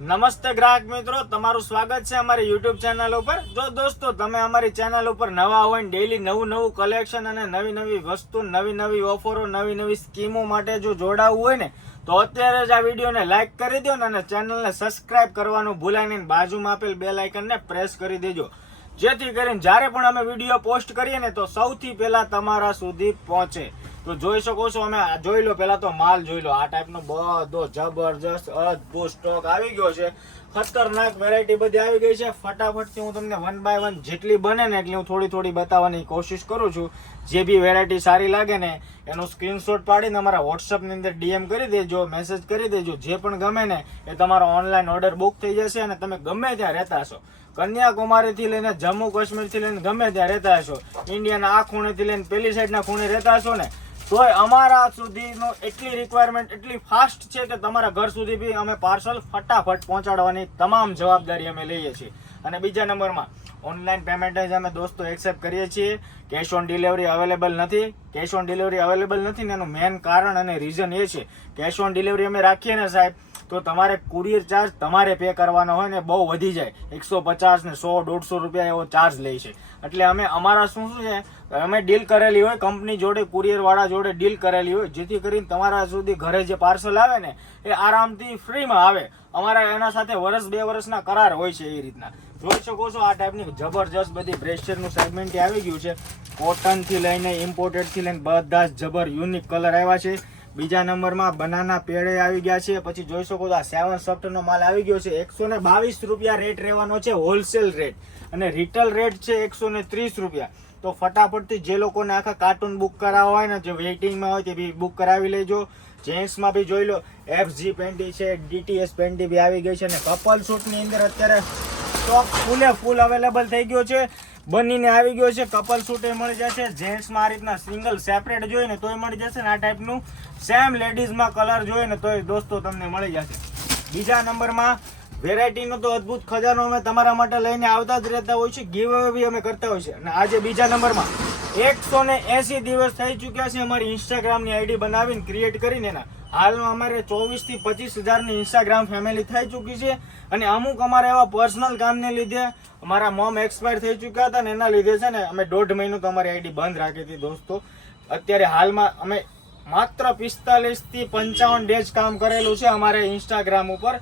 નમસ્તે ગ્રાહક મિત્રો, તમારું સ્વાગત છે અમારી યુટ્યુબ ચેનલ ઉપર। જો દોસ્તો તમે અમારી ચેનલ ઉપર નવા હોય ને ડેઈલી નવું કલેક્શન અને નવી વસ્તુ, નવી ઓફરો, નવી સ્કીમો માટે જો જોડાવવું હોય ને તો અત્યારે જ આ વિડીયોને લાઈક કરી દો અને ચેનલને સબસ્ક્રાઇબ કરવાનું ભૂલાય નહીં। બાજુમાં આપેલ બેલ આઇકનને પ્રેસ કરી દેજો, જેથી કરીને જ્યારે પણ અમે વિડીયો પોસ્ટ કરીએ ને તો સૌથી પહેલા તમારા સુધી પહોંચે। તો જોઈ શકો છો, અમે જોઈ લો, પેલા તો માલ જોઈ લો। આ ટાઈપનો બધો જબરજસ્ત અદ્ભુત સ્ટોક આવી ગયો છે, ખતરનાક વેરાયટી બધી આવી ગઈ છે। ફટાફટથી હું તમને 1 બાય 1 જેટલી બને ને એટલી હું થોડી બતાવવાની કોશિશ કરું છું। જે બી વેરાયટી સારી લાગે ને એનો સ્ક્રીનશોટ પાડીને અમારા વોટ્સઅપની અંદર ડીએમ કરી દેજો, મેસેજ કરી દેજો। જે પણ ગમે ને એ તમારો ઓનલાઈન ઓર્ડર બુક થઈ જશે અને તમે ગમે ત્યાં રહેતા હશો, કન્યાકુમારીથી લઈને જમ્મુ કાશ્મીરથી લઈને ગમે ત્યાં રહેતા હશો, ઇન્ડિયાના આ ખૂણેથી લઈને પેલી સાઈડના ખૂણે રહેતા હશો ને, તોય અમારા સુધીનો એટલી રિક્વાયરમેન્ટ એટલી ફાસ્ટ છે કે તમારા ઘર સુધી બી અમે પાર્સલ ફટાફટ પહોંચાડવાની તમામ જવાબદારી અમે લઈએ છીએ। અને બીજા નંબરમાં ઓનલાઈન પેમેન્ટ જ અમે દોસ્તો એક્સેપ્ટ કરીએ છીએ। કેશ ઓન ડિલિવરી અવેલેબલ નથી। કેશ ઓન ડિલિવરી અવેલેબલ નથી ને એનું મેઇન કારણ અને રીઝન એ છે, કેશ ઓન ડિલિવરી અમે રાખીએ ને સાહેબ તો તમારે કુરિયર ચાર્જ તમારે પે કરવાનો હોય ને બહુ વધી જાય, 150 ને 100-150 રૂપિયા એવો ચાર્જ લે છે। એટલે અમે અમારા શું છે, અમે ડીલ કરેલી હોય કંપની જોડે, કુરિયર વાળા જોડે ડીલ કરેલી હોય, જેથી કરીને તમારા સુધી ઘરે જે પાર્સલ આવે ને એ આરામથી ફ્રીમાં આવે। અમારા એના સાથે 1-2 વર્ષના કરાર હોય છે। એ રીતના જોઈ શકો છો, આ ટાઈપની જબરજસ્ત બધી બ્રેશરનું સેગમેન્ટ આવી ગયું છે। કોટનથી લઈને ઇમ્પોર્ટેડથી લઈને બધા જ જબર યુનિક કલર આવ્યા છે। બીજા નંબરમાં બનાના પેડે આવી ગયા છે। પછી જોઈ શકો છો આ 7 સોફ્ટનો માલ આવી ગયો છે। 122 રૂપિયા રેટ રહેવાનો છે હોલસેલ રેટ, અને રિટેલ રેટ છે 130 રૂપિયા। તો ફટાફટથી જે લોકોને આખા કાર્ટૂન બુક કરાવવા હોય ને, જે વેઇટિંગમાં હોય તે બી બુક કરાવી લેજો। જેન્ટ્સમાં બી જોઈ લો, FG પેન્ટી છે, DTS પેન્ટી બી આવી ગઈ છે, અને કપલ સૂટની અંદર અત્યારે સ્ટોક ફૂલ અવેલેબલ થઈ ગયો છે, બનીને આવી ગયો છે। કપલ સૂટ એ મળી જશે, જેન્ટ્સમાં આ રીતના સિંગલ સેપરેટ જોઈએ ને તોય મળી જશે, ને આ ટાઈપનું સેમ લેડીઝમાં કલર જોઈએ ને તોય દોસ્તો તમને મળી જશે। બીજા નંબરમાં વેરાયટીનો તો અદ્ભુત ખજાનો અમે તમારા માટે લઈને આવતા જ રહેતા હોય છે, ગીવ અવે બી અમે કરતા હોય છે। અને આજે બીજા નંબરમાં 180 દિવસ થઈ ચૂક્યા છે અમારી ઇન્સ્ટાગ્રામની આઈડી બનાવીને ક્રિએટ કરીને, એના હાલમાં અમારે 24 થી 25 હજારની ઇન્સ્ટાગ્રામ ફેમિલી થઈ ચૂકી છે। અને અમુક અમારા એવા પર્સનલ કામને લીધે અમારા મોમ એક્સપાયર થઈ ચૂક્યા હતા ને એના લીધે છે ને અમે 1.5 મહિનો તો અમારી આઈડી બંધ રાખી હતી દોસ્તો। અત્યારે હાલમાં અમે માત્ર 45 થી 55 ડેઝ કામ કરેલું છે અમારે ઇન્સ્ટાગ્રામ ઉપર,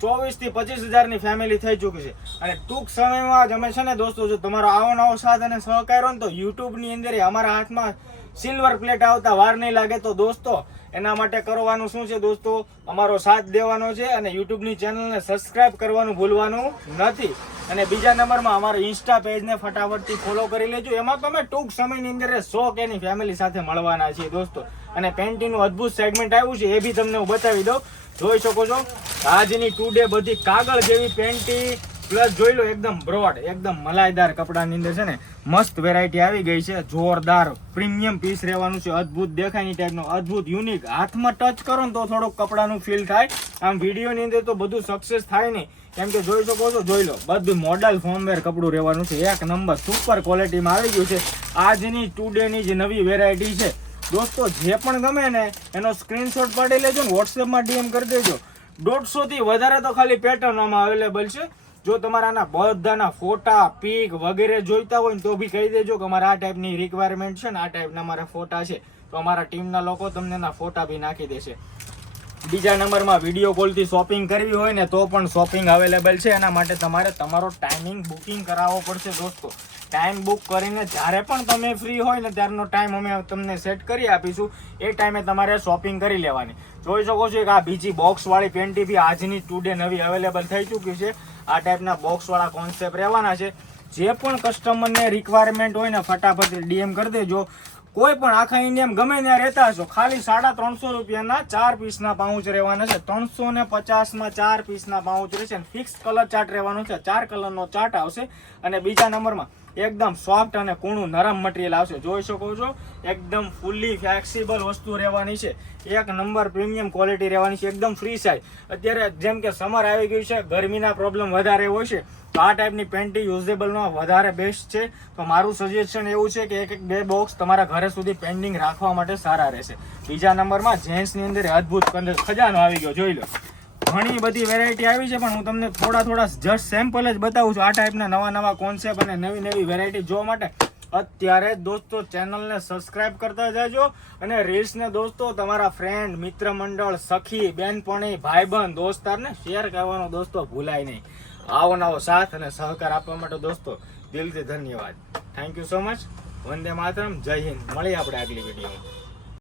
24 થી 25 હજારની ફેમિલી થઈ ચૂકી છે। અને ટૂંક સમયમાં જ અમે છે ને દોસ્તો, જો તમારો આવો નવો સાથ અને સહકાર હોય ને તો યુટ્યુબની અંદર અમારા હાથમાં સિલ્વર પ્લેટ આવતા વાર નહીં લાગે। તો દોસ્તો એના માટે કરવાનું શું છે દોસ્તો, અમારો સાથ દેવાનો છે અને યુટ્યુબની ચેનલને સબસ્ક્રાઇબ કરવાનું ભૂલવાનું નથી। અને બીજા નંબરમાં અમારા ઇન્સ્ટા પેજને ફટાફટથી ફોલો કરી લેજો, એમાં તમે ટૂંક સમયની અંદર 100 કેની ફેમિલી સાથે મળવાના છીએ દોસ્તો। અને પેન્ટીનું અદ્ભુત સેગમેન્ટ આવ્યું છે એ બી તમને હું બતાવી દઉં। જોઈ શકો છો આજની ટુડે બધી કાગળ જેવી પેન્ટી, પ્લસ જોઈ લો એકદમ બ્રોડ, એકદમ મલાઈદાર કપડાની અંદર છે ને મસ્ત વેરાયટી આવી ગઈ છે। જોરદાર પ્રીમિયમ પીસ રહેવાનું છે, અદ્ભુત દેખાય ટાઈપનો, અદ્ભુત યુનિક, હાથમાં ટચ કરો ને તો થોડુંક કપડાનું ફીલ થાય। આમ વિડીયોની અંદર તો બધું સક્સેસ થાય નહીં, કેમ કે જોઈ શકો છો, જોઈ લો બધું મોડલ ફોર્મવેર કપડું રહેવાનું છે, એક નંબર સુપર ક્વોલિટીમાં આવી ગયું છે। આજની ટુડેની જે નવી વેરાયટી છે દોસ્તો, જે પણ ગમે ને એનો સ્ક્રીનશોટ પાડી લેજો ને વોટ્સએપમાં ડીએમ કરી દેજો। 150 થી વધારે તો ખાલી પેટર્ન આમાં અવેલેબલ છે। જો તમારાના બધાના ફોટા, પીક વગેરે જોઈતા હોય ને તો બી કહી દેજો કે અમારા આ ટાઈપની રિક્વાયરમેન્ટ છે ને, આ ટાઈપના અમારા ફોટા છે, તો અમારા ટીમના લોકો તમને એના ફોટા બી નાખી દેશે। બીજા નંબરમાં વિડીયો કોલથી શોપિંગ કરવી હોય ને તો પણ શોપિંગ અવેલેબલ છે, એના માટે તમારે તમારો ટાઈમિંગ બુકિંગ કરાવવો પડશે દોસ્તો। ટાઈમ બુક કરીને જ્યારે પણ તમે ફ્રી હોય ને ત્યારનો ટાઈમ અમે તમને સેટ કરી આપીશું, એ ટાઈમે તમારે શોપિંગ કરી લેવાની। જોઈ શકો છો કે આ બીજી બોક્સવાળી પેન્ટી બી આજની ટુડે નવી અવેલેબલ થઈ ચૂકી છે। આ ટાઈપના બોક્સવાળા કોન્સેપ્ટ રહેવાના છે। જે પણ કસ્ટમરને રિક્વાયરમેન્ટ હોય ને ફટાફટ ડીએમ કરી દેજો। કોઈ પણ આખા ઇન્ડિયામાં ગમે ત્યાં રહેતા હશો, ખાલી 350 રૂપિયાના 4 પીસના પાઉચ રહેવાના છે। 350માં 4 પીસના પાઉચ રહેશે, ફિક્સ કલર ચાર્ટ રહેવાનો છે, 4 કલરનો ચાર્ટ આવશે। અને બીજા નંબરમાં એકદમ સોફ્ટ અને કૂણું નરમ મટીરિયલ આવશે। જોઈ શકો છો એકદમ ફૂલી ફ્લેક્સિબલ વસ્તુ રહેવાની છે, એક નંબર પ્રીમિયમ ક્વોલિટી રહેવાની છે, એકદમ ફ્રી સાઇઝ। અત્યારે જેમ કે સમર આવી ગયું છે, ગરમીના પ્રોબ્લેમ વધારે હોય છે, તો આ ટાઈપની પેન્ટી યુઝેબલમાં વધારે બેસ્ટ છે। તો મારું સજેશન એવું છે કે 1-2 બોક્સ તમારા ઘરે સુધી પેન્ડિંગ રાખવા માટે સારા રહેશે। બીજા નંબરમાં જેન્ટ્સની અંદર અદ્ભુત ખજાનો આવી ગયો, જોઈ લો ઘણી બધી વેરાયટી આવી છે, પણ હું તમને થોડા જસ્ટ સેમ્પલ જ બતાવું છું. આ ટાઈપના નવા કોન્સેપ્ટ અને નવી વેરાયટી જોવા માટે અત્યારે દોસ્તો ચેનલને સબસ્ક્રાઇબ કરતા જાજો. અને રીલ્સને દોસ્તો તમારા ફ્રેન્ડ, મિત્ર મંડળ, સખી, બેનપણી, ભાઈબંધ, દોસ્તારને શેર કરવાનો દોસ્તો ભૂલાય નહીં. આવો નવો સાથ અને સહકાર આપવા માટે દોસ્તો દિલથી ધન્યવાદ. Thank you so much. વંદે માતરમ. જય હિન્દ. મળીએ આપણે આગલી વિડીયોમાં.